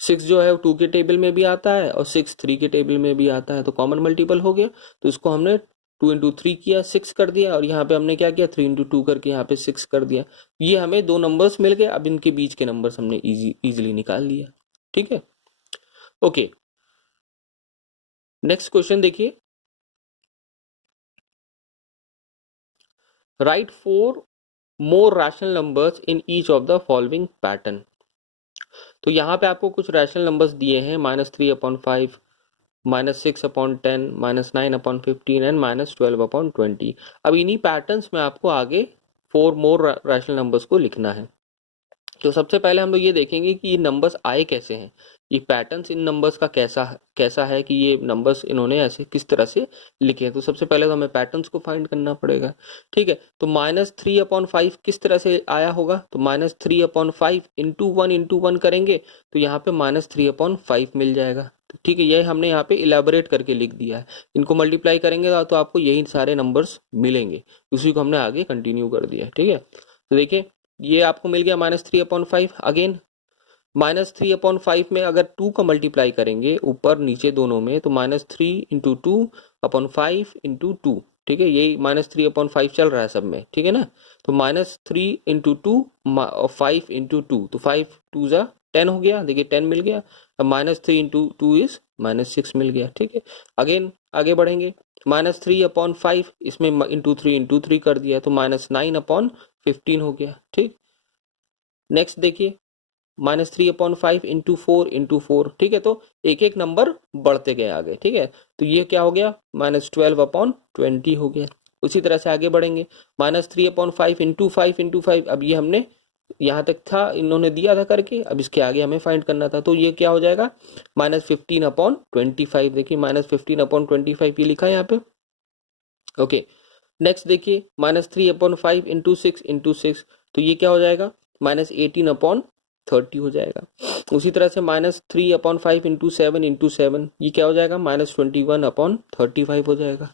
6 जो है 2 के टेबल में भी आता है और 6 3 के टेबल में भी आता है, तो कॉमन मल्टीपल हो गया। तो इसको हमने 2 इंटू 3 किया, 6 कर दिया, और यहाँ पे हमने क्या किया, 3 इंटू 2 करके यहाँ पे 6 कर दिया। ये हमें दो नंबर्स मिल गए। अब इनके बीच के नंबर्स हमने इजीली निकाल लिया। ठीक है, ओके, नेक्स्ट क्वेश्चन देखिए, right 4 more rational numbers in each of the following pattern. तो यहाँ पे आपको कुछ रैशनल नंबर्स दिए हैं, -3/5, -6/10, -9/15 एंड -12/20। अब इन्हीं पैटर्न्स में आपको आगे 4 मोर रैशनल नंबर्स को लिखना है। तो सबसे पहले हम लोग ये देखेंगे कि ये नंबर्स आए कैसे हैं, ये पैटर्न्स इन नंबर्स का कैसा है कि ये नंबर्स इन्होंने ऐसे किस तरह से लिखे हैं। तो सबसे पहले तो हमें पैटर्न्स को फाइंड करना पड़ेगा। ठीक है, तो -3/5 किस तरह से आया होगा, तो -3/5 इंटू 1 करेंगे तो यहाँ पे -3/5 मिल जाएगा। ठीक है, ये हमने यहाँ पे इलेबोरेट करके लिख दिया है। इनको मल्टीप्लाई करेंगे तो आपको यही सारे नंबर्स मिलेंगे, उसी को हमने आगे कंटिन्यू कर दिया। ठीक है, तो देखिए ये आपको मिल गया -3/5। अगेन -3/5 में अगर 2 का मल्टीप्लाई करेंगे ऊपर नीचे दोनों में, तो -3 इंटू 2/5 इंटू 2। ठीक है, यही -3/5 चल रहा है सब में। ठीक है ना, तो -3 इंटू 2 और 5 इंटू 2, तो 5 2 जा 10 हो गया। देखिए 10 मिल गया। अब -3 इंटू 2 इज -6 मिल गया। ठीक है, अगेन आगे बढ़ेंगे, -3/5 इसमें इंटू 3 कर दिया तो -9/15 हो गया। ठीक, नेक्स्ट देखिए -3/5 इंटू 4। ठीक है, तो एक एक नंबर बढ़ते गए आगे। ठीक है, तो ये क्या हो गया, -12/20 हो गया। उसी तरह से आगे बढ़ेंगे, -3/5 इंटू 5। अब ये हमने यहाँ तक था, इन्होंने दिया था करके, अब इसके आगे हमें फाइंड करना था, तो ये क्या हो जाएगा, -15/25। देखिए -15/25 ये लिखा है यहाँ पे। ओके, नेक्स्ट देखिए -3/5 इंटू 6। तो ये क्या हो जाएगा, -18/30 हो जाएगा। उसी तरह से -3/5 इंटू 7 ये क्या हो जाएगा, -21/35 हो जाएगा।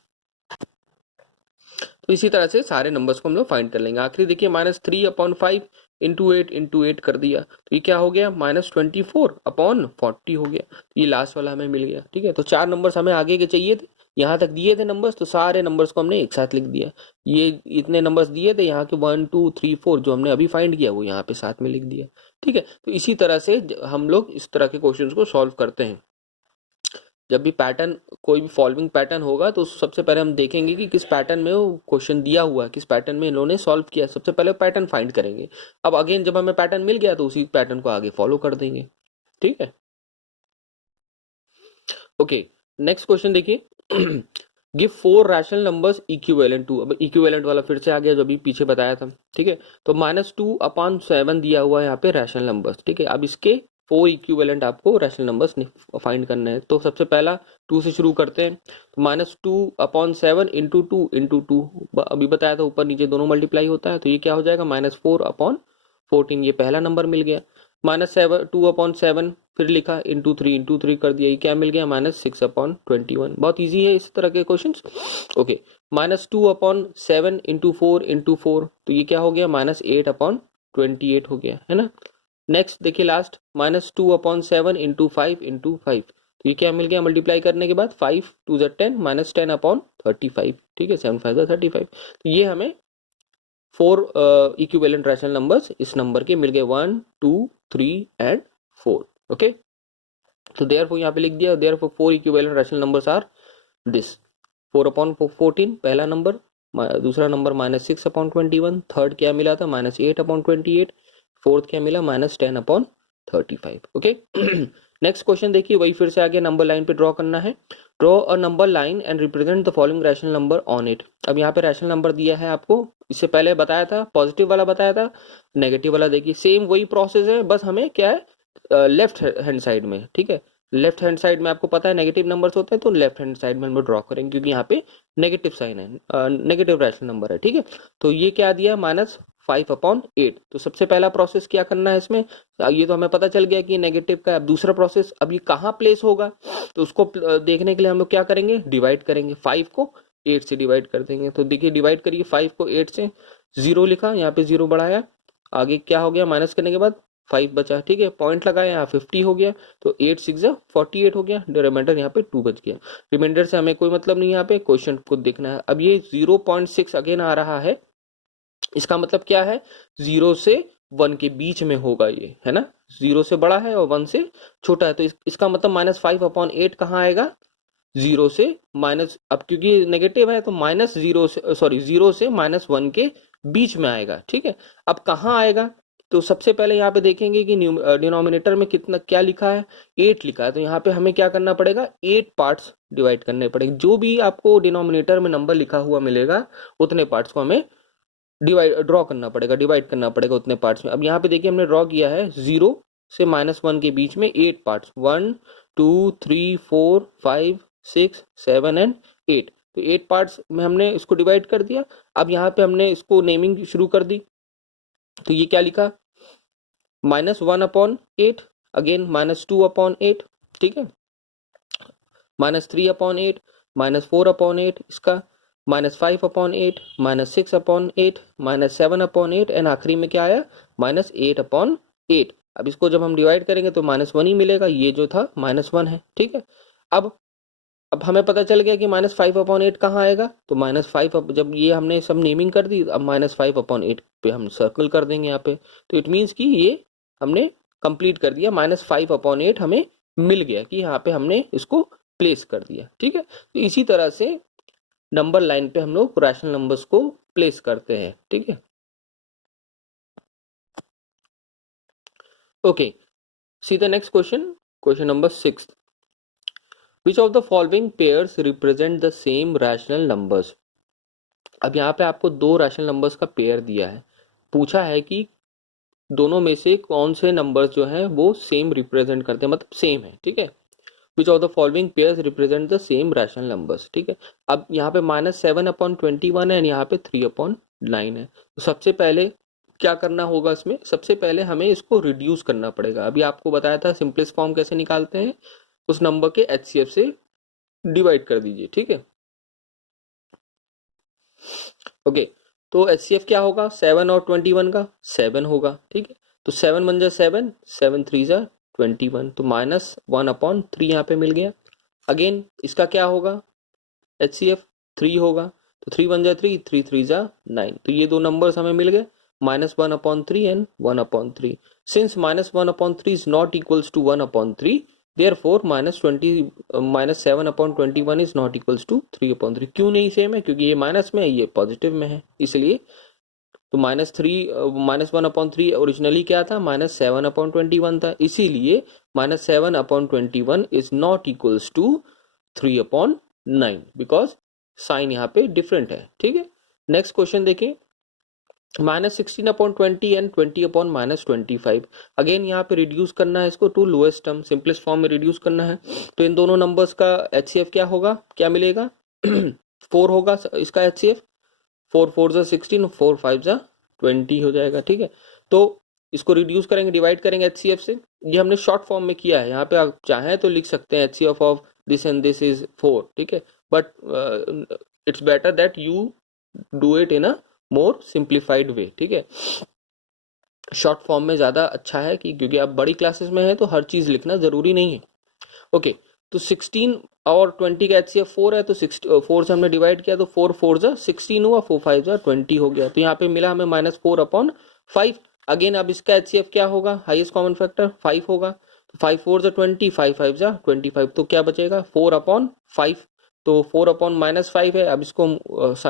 तो इसी तरह से सारे नंबर्स को हम लोग फाइंड कर लेंगे। आखिरी देखिए -3/5 इंटू 8 कर दिया, तो ये क्या हो गया, -24/40 हो गया। तो ये लास्ट वाला हमें मिल गया। ठीक है, तो 4 नंबर्स हमें आगे के चाहिए थे, यहाँ तक दिए थे नंबर्स, तो सारे नंबर्स को हमने एक साथ लिख दिया। ये इतने नंबर्स दिए थे, यहाँ के 1 2 3 4 जो हमने अभी फाइंड किया वो यहाँ पे साथ में लिख दिया। ठीक है, तो इसी तरह से हम लोग इस तरह के क्वेश्चंस को सॉल्व करते हैं। जब भी पैटर्न, कोई भी फॉलोइंग पैटर्न होगा तो सबसे पहले हम देखेंगे कि किस पैटर्न में वो क्वेश्चन दिया हुआ है, किस पैटर्न में इन्होंने सॉल्व किया। सबसे पहले पैटर्न फाइंड करेंगे। अब अगेन जब हमें पैटर्न मिल गया तो उसी पैटर्न को आगे फॉलो कर देंगे। ठीक है, ओके, नेक्स्ट क्वेश्चन देखिए, give 4 rational numbers equivalent to. अब इक्विवेलेंट वाला फिर से आ गया जो अभी पीछे बताया था। ठीक है, तो -2/7 दिया हुआ है यहाँ पे रैशनल नंबर्स। ठीक है, अब इसके 4 इक्विवेलेंट आपको रैशनल नंबर्स फाइंड करना है। तो सबसे पहला 2 से शुरू करते हैं, तो -2/7 इंटू 2 अभी बताया था ऊपर नीचे दोनों मल्टीप्लाई होता है, तो ये क्या हो जाएगा, -4/14। ये पहला नंबर मिल गया। -2/7 फिर लिखा इंटू 3 कर दिया, ये क्या मिल गया, -6/21। बहुत इजी है इस तरह के क्वेश्चंस। ओके, -2/7 इंटू 4, तो ये क्या हो गया, -8/28 हो गया, है ना। नेक्स्ट देखिए लास्ट, -2/7 इंटू 5, तो ये क्या मिल गया, मल्टीप्लाई करने के बाद 5 2 10 -10/35। ठीक है, 7 5 35। तो ये हमें 4 इक्विवेलेंट रैशनल नंबर्स इस नंबर के मिल गए, 1 2 3 एंड 4। ओके, तो देयरफॉर यहाँ पे लिख दिया, therefore 4 equivalent rational numbers are this, 4/14 पहला नंबर, दूसरा नंबर -6/21, थर्ड क्या मिला था, -8/28, फोर्थ क्या मिला, -10/35। ओके, नेक्स्ट क्वेश्चन देखिए, वही फिर से आगे नंबर लाइन पे ड्रॉ करना है। Draw a number line and represent the following rational number on it. अब यहाँ पे रैशनल नंबर दिया है आपको, इससे पहले बताया था पॉजिटिव वाला बताया था, नेगेटिव वाला देखिए सेम वही प्रोसेस है, बस हमें क्या है लेफ्ट हैंड साइड में। ठीक है, लेफ्ट हैंड साइड में आपको पता है नेगेटिव नंबर्स होते हैं, तो लेफ्ट हैंड साइड में हम लोग ड्रॉ करेंगे क्योंकि यहाँ पे नेगेटिव साइन है, नेगेटिव रैशनल नंबर है, ठीक है। तो ये क्या दिया, -5/8। तो सबसे पहला प्रोसेस क्या करना है इसमें, ये तो हमें पता चल गया कि नेगेटिव का। अब दूसरा प्रोसेस, अब ये कहाँ प्लेस होगा, तो उसको देखने के लिए हम लोग क्या करेंगे, डिवाइड करेंगे। 5 को 8 से डिवाइड कर देंगे। तो देखिए डिवाइड करिए 5 को 8 से, 0 लिखा, यहाँ पे 0 बढ़ाया, आगे क्या हो गया, माइनस करने के बाद 5 बचा, ठीक है, पॉइंट लगाया, यहाँ 50 हो गया, तो 8 6 48 हो गया, रिमाइंडर यहाँ पे 2 बच गया। रिमाइंडर से हमें कोई मतलब नहीं, यहाँ पे क्वेश्चन को देखना है। अब ये 0.6 अगेन आ रहा है, इसका मतलब क्या है, 0 से 1 के बीच में होगा ये, है ना, 0 से बड़ा है और 1 से छोटा है, तो इसका मतलब -5/8 कहाँ आएगा, 0 से माइनस, अब क्योंकि नेगेटिव है तो -0 से, सॉरी 0 से -1 के बीच में आएगा, ठीक है। अब कहाँ आएगा, तो सबसे पहले यहाँ पे देखेंगे कि डिनोमिनेटर में कितना क्या लिखा है, 8 लिखा है, तो यहाँ पे हमें क्या करना पड़ेगा, 8 पार्ट्स डिवाइड करने पड़ेंगे। जो भी आपको डिनोमिनेटर में नंबर लिखा हुआ मिलेगा उतने पार्ट्स को हमें ड्रॉ करना पड़ेगा, डिवाइड करना पड़ेगा उतने पार्ट्स में। अब यहाँ पे देखिए हमने ड्रॉ किया है 0 से -1 के बीच में 8 पार्ट्स, 1 2 3 4 5 6 7 एंड 8। तो 8 पार्ट्स में हमने इसको डिवाइड कर दिया। अब यहाँ पे हमने इसको नेमिंग शुरू कर दी, तो ये क्या लिखा, -1/8, अगेन -2/8, ठीक है, -3/8, -4/8, इसका -5/8, -6/8, -7/8 एंड आखिरी में क्या आया, -8/8। अब इसको जब हम डिवाइड करेंगे तो -1 ही मिलेगा, ये जो था -1 है, ठीक है। अब हमें पता चल गया कि -5/8 कहाँ आएगा, तो -5, जब ये हमने सब नेमिंग कर दी, अब -5/8 पे हम सर्कल कर देंगे यहाँ पे, तो इट मीन्स कि ये हमने कंप्लीट कर दिया, -5/8 हमें मिल गया कि यहाँ पे हमने इसको प्लेस कर दिया, ठीक है। तो इसी तरह से नंबर लाइन पे हम लोग रैशनल नंबर्स को प्लेस करते हैं, ठीक है। Okay, see the next question, question number 6। Which of the following pairs represent the same rational numbers? अब यहाँ पे आपको दो रैशनल नंबर्स का पेयर दिया है, पूछा है कि दोनों में से कौन से नंबर्स जो हैं वो सेम रिप्रेजेंट करते हैं, मतलब सेम है, ठीक है। Which of the following pairs represent the same rational numbers, ठीक है। अब यहाँ पे -7/21 है और यहाँ पे 3/9 है। तो सबसे पहले क्या करना होगा, इसमें सबसे पहले हमें इसको रिड्यूस करना पड़ेगा। अभी आपको बताया था सिंपलेस्ट फॉर्म कैसे निकालते हैं, उस नंबर के HCF से डिवाइड कर दीजिए, ठीक है। ओके, तो HCF क्या होगा, 7 और 21 का 7 होगा, ठीक है। तो 7 1 7, 7 3 21, तो -1/3 यहाँ पे मिल गया। अगेन इसका क्या होगा, HCF 3 होगा, तो 3 1 3, 3 3 9, तो ये दो नंबर्स हमें मिल गए, -1/3 and 1/3। Since -1/3 is not equals to 1/3, therefore -7/21 is not equals to 3/3। क्यों नहीं सेम है, क्योंकि ये माइनस में है, ये पॉजिटिव में है, इसलिए। तो -1/3 ओरिजिनली क्या था, -7/21 था, इसीलिए -7/21 is not equals to 3/9, because sign यहाँ पे डिफरेंट है, ठीक है। नेक्स्ट क्वेश्चन देखिए, -16/20 एंड 20/-25। अगेन यहाँ पे रिड्यूस करना है इसको to lowest term, simplest form में रिड्यूस करना है। तो इन दोनों नंबर्स का HCF क्या होगा, क्या मिलेगा 4 होगा इसका HCF, 4 4 16, 4 5 20 हो जाएगा, ठीक है। तो इसको रिड्यूस करेंगे, डिवाइड करेंगे HCF से। ये हमने शॉर्ट फॉर्म में किया है, यहाँ पे आप चाहें तो लिख सकते हैं HCF of this and this is 4, ठीक है, but it's better that you do it in a more simplified वे, ठीक है। शॉर्ट फॉर्म में ज्यादा अच्छा है कि क्योंकि आप बड़ी क्लासेस में है तो हर चीज लिखना जरूरी नहीं है। ओके, तो 16 और 20 का HCF 4 है, तो 4 से हमने डिवाइड किया, तो 4 4 16 हुआ, 4 5 20 हो गया, तो यहाँ पे मिला हमें -4/5। अगेन अब इसका HCF क्या होगा, हाईएस्ट कॉमन फैक्टर 5 होगा, तो 5 4 20, 5 5 25, तो क्या बचेगा 4/5, तो 4/-5 है। अब इसको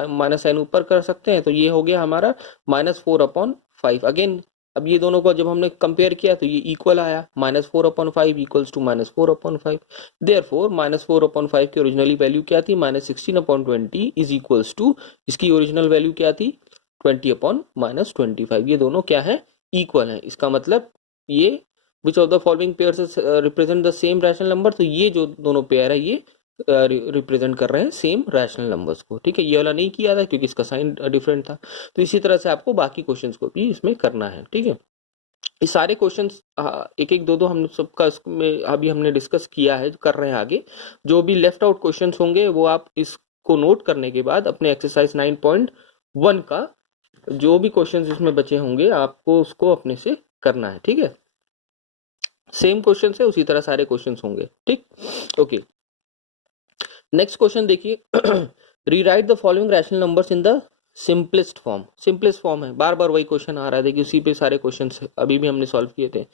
माइनस साइन ऊपर कर सकते हैं, तो ये हो गया हमारा -4/5। अगेन अब ये दोनों को जब हमने कंपेयर किया तो ये इक्वल आया, -4/5 इक्वल्स टू -4/5। देयरफॉर -4/5 की ओरिजिनली वैल्यू क्या थी, -16/20 इज इक्वल्स टू, इसकी ओरिजिनल वैल्यू क्या थी 20/-25। ये दोनों क्या है, इक्वल है। इसका मतलब ये which of the following pairs represent the same rational number, तो ये जो दोनों पेयर है ये रिप्रेजेंट कर रहे हैं सेम रैशनल नंबर्स को, ठीक है। ये वाला नहीं किया था क्योंकि इसका साइन डिफरेंट था। तो इसी तरह से आपको बाकी क्वेश्चंस को भी इसमें करना है, ठीक है। ये सारे क्वेश्चंस एक एक दो दो हम सबका इसमें अभी हमने डिस्कस किया है, कर रहे हैं आगे। जो भी लेफ्ट आउट क्वेश्चंस होंगे वो आप इसको नोट करने के बाद अपने एक्सरसाइज 9.1 का जो भी क्वेश्चंस इसमें बचे होंगे आपको उसको अपने से करना है, ठीक है। सेम क्वेश्चन है, उसी तरह सारे क्वेश्चंस होंगे, ठीक। ओके, नेक्स्ट क्वेश्चन देखिए। Rewrite the following rational numbers in the simplest form. Simplest form है, बार बार वही क्वेश्चन आ रहा है, देखिए उसी पे सारे क्वेश्चन अभी भी हमने सॉल्व किए थे।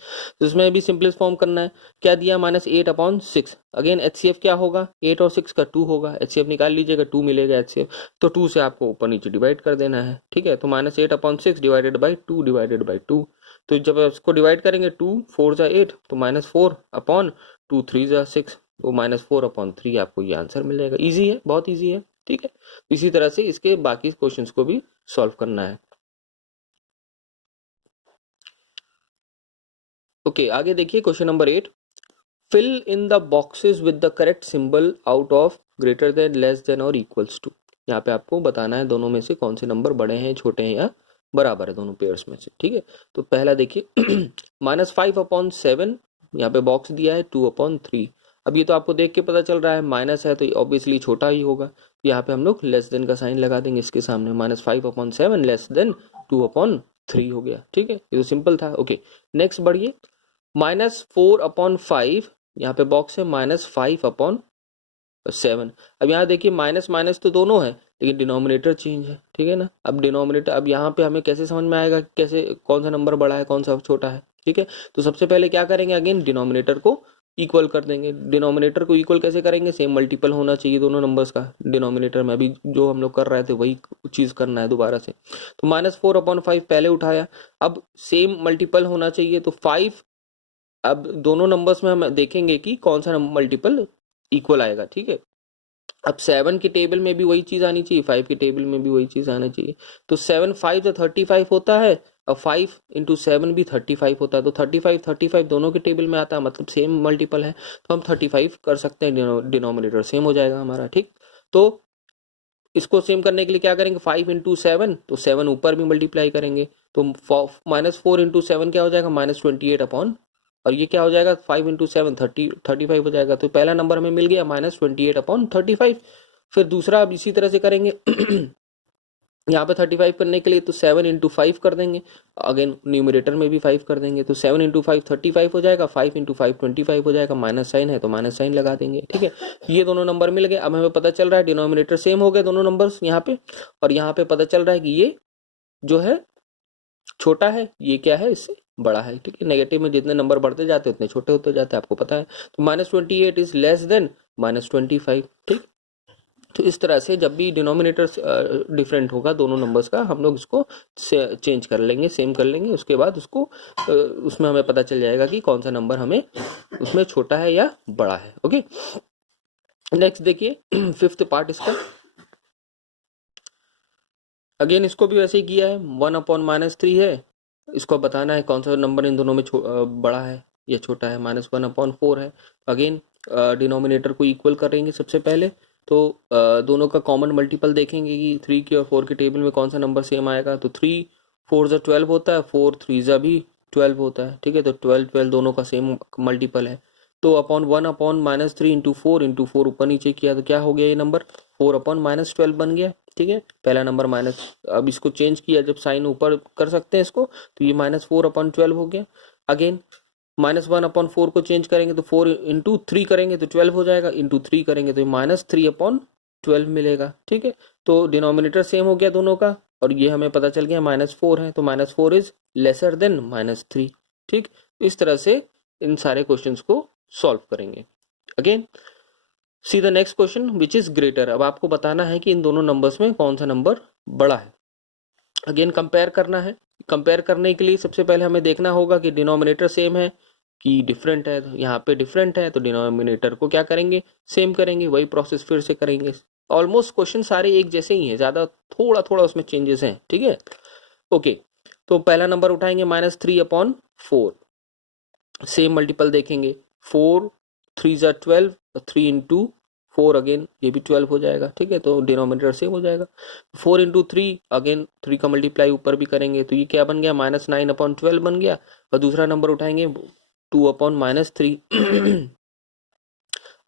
तो इसमें भी सिंपलेस्ट फॉर्म करना है। क्या दिया, -8/6। अगेन HCF क्या होगा, 8 और 6 का 2 होगा। HCF निकाल लीजिएगा, 2 मिलेगा HCF, तो 2 से आपको ऊपर नीचे डिवाइड कर देना है, ठीक है। तो -8/6 डिवाइडेड बाई 2 डिवाइडेड बाई 2। तो जब इसको डिवाइड करेंगे 2 4 जा 8, तो -4/2 3 जा 6, तो -4/3 आपको ये आंसर मिल जाएगा। इजी है, बहुत इजी है, ठीक है। इसी तरह से इसके बाकी क्वेश्चंस को भी सॉल्व करना है। ओके, आगे देखिए question number 8। Fill in the boxes with the correct symbol out of greater than, less than और इक्वल्स टू। यहाँ पे आपको बताना है दोनों में से कौन से नंबर बड़े हैं, छोटे हैं या बराबर है दोनों पेयर्स में से, ठीक है। तो पहला देखिए, -5/7, यहाँ पे बॉक्स दिया है 2/3। अब ये तो आपको देख के पता चल रहा है माइनस है तो ऑब्वियसली छोटा ही होगा। यहाँ पे हम लोग लेस देन का साइन लगा देंगे इसके सामने, -5/7 लेस देन 2/3 हो गया, ठीक है। ये तो सिंपल था। ओके, नेक्स्ट बढ़िए, -4/5, यहाँ पे बॉक्स है -5/7। अब यहाँ देखिए माइनस माइनस तो दोनों है, लेकिन डिनोमिनेटर चेंज है, ठीक है ना। अब डिनोमिनेटर, अब यहाँ पे हमें कैसे समझ में आएगा कैसे कौन सा नंबर बड़ा है कौन सा छोटा है, ठीक है। तो सबसे पहले क्या करेंगे, अगेन डिनोमिनेटर को इक्वल कर देंगे। डिनोमिनेटर को इक्वल कैसे करेंगे, सेम मल्टीपल होना चाहिए दोनों नंबर्स का डिनोमिनेटर में। अभी जो हम लोग कर रहे थे वही चीज करना है दोबारा से। तो -4/5 पहले उठाया, अब सेम मल्टीपल होना चाहिए, तो 5। अब दोनों नंबर्स में हम देखेंगे कि कौन सा मल्टीपल इक्वल आएगा, ठीक है। अब 7 की टेबल में भी वही चीज आनी चाहिए, 5 की टेबल में भी वही चीज आना चाहिए। तो 7 5 तो 35 होता है, और 5 × 7 भी 35 होता है। तो 35 दोनों के टेबल में आता है, मतलब सेम मल्टीपल है, तो हम 35 कर सकते हैं, डिनोमिनेटर सेम हो जाएगा हमारा, ठीक। तो इसको सेम करने के लिए क्या करेंगे, 5 × 7, तो 7 ऊपर भी मल्टीप्लाई करेंगे, तो -4 × 7 क्या हो जाएगा, -28 और ये क्या हो जाएगा, 5 × 7 35 हो जाएगा। तो पहला नंबर हमें मिल गया -28/35। फिर दूसरा अब इसी तरह से करेंगे। यहाँ पे 35 करने के लिए तो 7 × 5 कर देंगे, अगेन न्यूमरेटर में भी 5 कर देंगे, तो 7 × 5 35 हो जाएगा, 5 × 5 25 हो जाएगा। माइनस साइन है तो माइनस साइन लगा देंगे, ठीक है। ये दोनों नंबर मिल गए। अब हमें पता चल रहा है डिनोमिनेटर सेम हो गए दोनों नंबर्स यहाँ पे, और यहाँ पे पता चल रहा है कि ये जो है छोटा है, ये क्या है, इससे बड़ा है, ठीक है। नेगेटिव में जितने नंबर बढ़ते जाते हैं उतने छोटे होते जाते हैं, आपको पता है। तो -28 इज लेस देन -25, ठीक। तो इस तरह से जब भी डिनोमिनेटर डिफरेंट होगा दोनों नंबर्स का, हम लोग इसको चेंज कर लेंगे, सेम कर लेंगे, उसके बाद उसको उसमें हमें पता चल जाएगा कि कौन सा नंबर हमें उसमें छोटा है या बड़ा है। ओके, नेक्स्ट देखिए, 5th पार्ट इसका। अगेन इसको भी वैसे ही किया है, 1/-3 है, इसको बताना है कौन सा नंबर इन दोनों में बड़ा है या छोटा है। -1/4 है, अगेन डिनोमिनेटर को इक्वल करेंगे सबसे पहले, तो दोनों का कॉमन मल्टीपल देखेंगे कि 3 की और 4 की टेबल में कौन सा नंबर सेम आएगा। तो 3 4 जा 12 होता है, 4 3 जा भी 12 होता है, ठीक है। तो 12 12 दोनों का सेम मल्टीपल है। तो 1/-3 × 4 × 4 ऊपर नीचे किया तो क्या हो गया, ये नंबर 4/-12 बन गया, ठीक है। पहला नंबर माइनस, अब इसको चेंज किया, जब साइन ऊपर कर सकते हैं इसको, तो ये -4/12 हो गया। अगेन -1/4 को चेंज करेंगे तो 4 × 3 करेंगे तो 12 हो जाएगा, × 3 करेंगे तो -3/12 मिलेगा, ठीक है। तो डिनोमिनेटर सेम हो गया दोनों का, और ये हमें पता चल गया -4 है, तो -4 इज लेसर देन -3, ठीक। इस तरह से इन सारे क्वेश्चंस को सॉल्व करेंगे। Again see the next question which is greater. अब आपको बताना है कि इन दोनों नंबर्स में कौन सा नंबर बड़ा है। अगेन कंपेयर करना है। कंपेयर करने के लिए सबसे पहले हमें देखना होगा कि डिनोमिनेटर सेम है कि डिफरेंट है। तो यहाँ पे डिफरेंट है तो डिनोमिनेटर को क्या करेंगे, सेम करेंगे, वही प्रोसेस फिर से करेंगे। ऑलमोस्ट क्वेश्चन सारे एक जैसे ही हैं, ज्यादा थोड़ा थोड़ा उसमें चेंजेस हैं, ठीक है। ओके, तो पहला नंबर उठाएंगे -3/4। सेम मल्टीपल देखेंगे, 4 3 ज़ा 12, 3 इंटू 4 अगेन ये भी 12 हो जाएगा, ठीक है, तो डिनोमिनेटर सेम हो जाएगा। 4 इंटू 3 अगेन 3 का मल्टीप्लाई ऊपर भी करेंगे तो ये क्या बन गया, -9/12 बन गया। और दूसरा नंबर उठाएंगे 2/-3।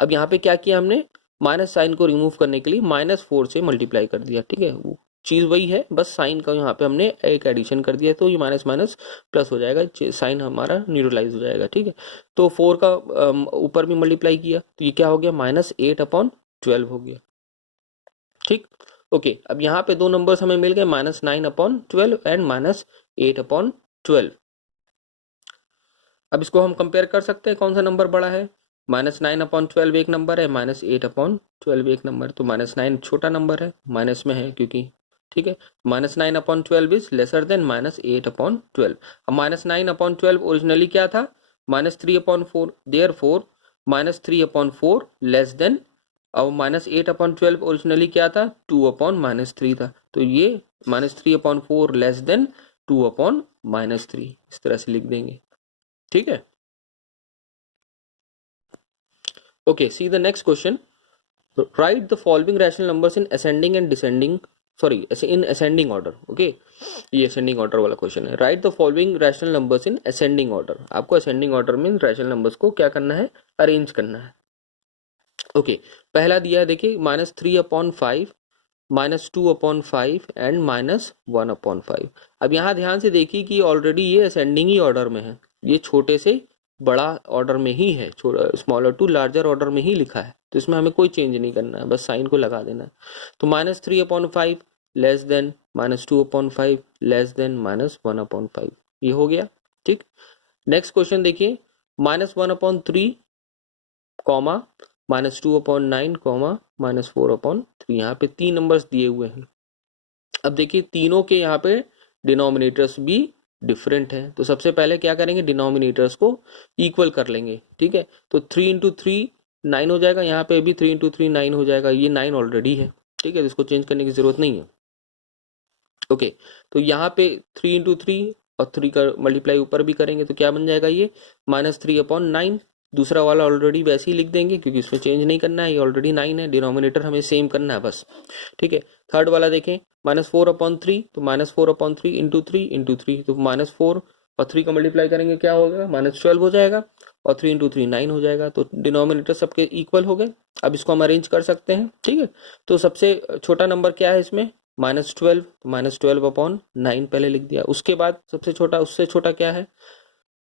अब यहाँ पे क्या किया हमने, माइनस साइन को रिमूव करने के लिए -4 से मल्टीप्लाई कर दिया, ठीक है, वो चीज वही है, बस साइन का यहाँ पे हमने एक एडिशन कर दिया, तो ये माइनस माइनस प्लस हो जाएगा, साइन हमारा न्यूट्रलाइज हो जाएगा, ठीक है। तो 4 का ऊपर भी मल्टीप्लाई किया तो ये क्या हो गया, -8/12 हो गया, ठीक। ओके, अब यहाँ पे दो नंबर्स हमें मिल गए, -9/12 एंड -8/12। अब इसको हम कंपेयर कर सकते हैं कौन सा नंबर बड़ा है, -9/12 एक नंबर है, -8/12 एक नंबर, तो -9 छोटा नंबर है, माइनस में है क्योंकि, ठीक है। -9/12 इज लेसर देन -8/12। अब -9/12 ओरिजिनली क्या था, -3/4, देयरफॉर -3/4 लेस देन, अब -8/12 ओरिजिनली क्या था, 2/-3 था, तो ये -3/4 लेस देन 2/-3, इस तरह से लिख देंगे, ठीक है। Okay, see the next question. Write the following rational numbers in ascending and descending, sorry, in ascending order. Okay, ये ascending order वाला question है। Write the following rational numbers in ascending order. आपको ascending order में rational numbers को क्या करना है, arrange करना है। Okay, पहला दिया है देखिए, -3/5, -2/5 एंड -1/5। अब यहाँ ध्यान से देखिए कि ऑलरेडी ये असेंडिंग ही ऑर्डर में है, ये छोटे से बड़ा ऑर्डर में ही है, स्मॉलर टू लार्जर ऑर्डर में ही लिखा है, तो इसमें हमें कोई चेंज नहीं करना है, बस साइन को लगा देना है। तो -3/5 लेस देन -2/5 लेस देन -1/5, ये हो गया, ठीक। नेक्स्ट क्वेश्चन देखिए, -1/3 कॉमा -2/9 कॉमा -4/3, यहाँ पे 3 नंबर्स दिए हुए हैं। अब देखिए तीनों के यहाँ पे डिनोमिनेटर्स भी डिफरेंट है, तो सबसे पहले क्या करेंगे, डिनोमिनेटर्स को इक्वल कर लेंगे, ठीक है। तो 3 इंटू 3 9 हो जाएगा, यहाँ पे भी 3 इंटू 3 9 हो जाएगा, ये 9 ऑलरेडी है, ठीक है, तो इसको चेंज करने की जरूरत नहीं है। ओके, तो यहाँ पे 3 इंटू 3 और 3 का मल्टीप्लाई ऊपर भी करेंगे तो क्या बन जाएगा, ये -3/9। दूसरा वाला ऑलरेडी वैसे ही लिख देंगे क्योंकि इसमें चेंज नहीं करना है, ये ऑलरेडी 9 है, डिनोमिनेटर हमें सेम करना है बस, ठीक है। थर्ड वाला देखें, -4/3, तो -4/3 इंटू 3 तो -4 और 3 का मल्टीप्लाई करेंगे क्या होगा, -12 हो जाएगा, और 3 इंटू 3 9 हो जाएगा, तो डिनोमिनेटर सबके इक्वल हो गए। अब इसको हम अरेंज कर सकते हैं, ठीक है। तो सबसे छोटा नंबर क्या है इसमें, -12, तो -12/9 पहले लिख दिया। उसके बाद सबसे छोटा, उससे छोटा क्या है,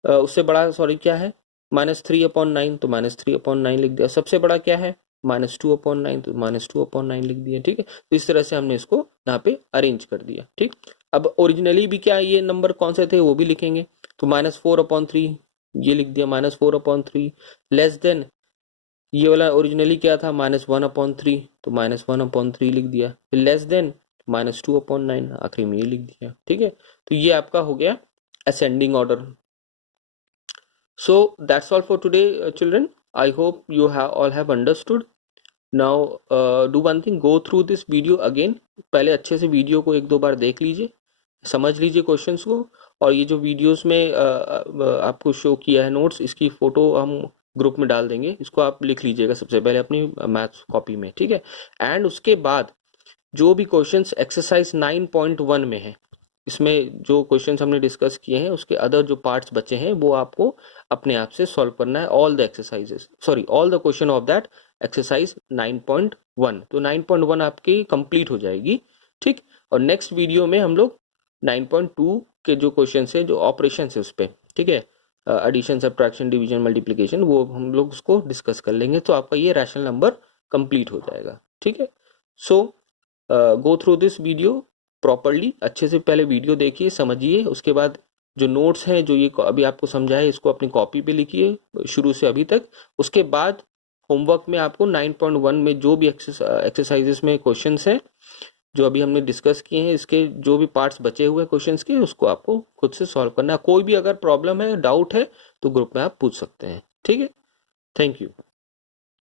उससे बड़ा सॉरी क्या है, -3/9, तो -3/9 लिख दिया। सबसे बड़ा क्या है, -2/9, तो -2/9 लिख दिया, ठीक है। तो इस तरह से हमने इसको यहाँ पे अरेंज कर दिया, ठीक। अब ओरिजिनली भी क्या ये नंबर कौन से थे वो भी लिखेंगे, तो -4/3 ये लिख दिया, -4/3 लेस देन, ये वाला ओरिजिनली क्या था, -1/3, तो -1/3 लिख दिया, फिर लेस देन -2/9, आखिरी में ये लिख दिया, ठीक है। तो ये आपका हो गया ascending order. So that's all for today, children. I hope you all have understood. Now do one thing, go through this video again. पहले अच्छे से वीडियो को 1-2 बार देख लीजिए, समझ लीजिए क्वेश्चंस को, और ये जो वीडियोस में आपको शो किया है नोट्स, इसकी फोटो हम ग्रुप में डाल देंगे, इसको आप लिख लीजिएगा सबसे पहले अपनी मैथ्स कॉपी में, ठीक है। एंड उसके बाद जो भी क्वेश्चंस एक्सरसाइज 9.1 में है, इसमें जो क्वेश्चंस हमने डिस्कस किए हैं उसके अदर जो पार्ट्स बचे हैं वो आपको अपने आप से सॉल्व करना है, all the exercises, sorry all the question of that exercise 9.1। तो 9.1 आपकी कंप्लीट हो जाएगी, ठीक। और नेक्स्ट वीडियो में हम लोग 9.2 के जो क्वेश्चन है, जो ऑपरेशन है उस पर, ठीक है, एडिशन सब्ट्रैक्शन डिवीजन मल्टीप्लिकेशन, वो हम लोग उसको डिस्कस कर लेंगे, तो आपका ये रैशनल नंबर कंप्लीट हो जाएगा, ठीक है। So go through this video properly, अच्छे से पहले वीडियो देखिए, समझिए, उसके बाद जो नोट्स हैं जो ये अभी आपको समझाए इसको अपनी कॉपी पे लिखिए शुरू से अभी तक। उसके बाद होमवर्क में आपको 9.1 में जो भी एक्सरसाइजेस में क्वेश्चंस हैं जो अभी हमने डिस्कस किए हैं, इसके जो भी पार्ट्स बचे हुए क्वेश्चंस के, उसको आपको खुद से सॉल्व करना है। कोई भी अगर प्रॉब्लम है, डाउट है, तो ग्रुप में आप पूछ सकते हैं, ठीक है। Thank you.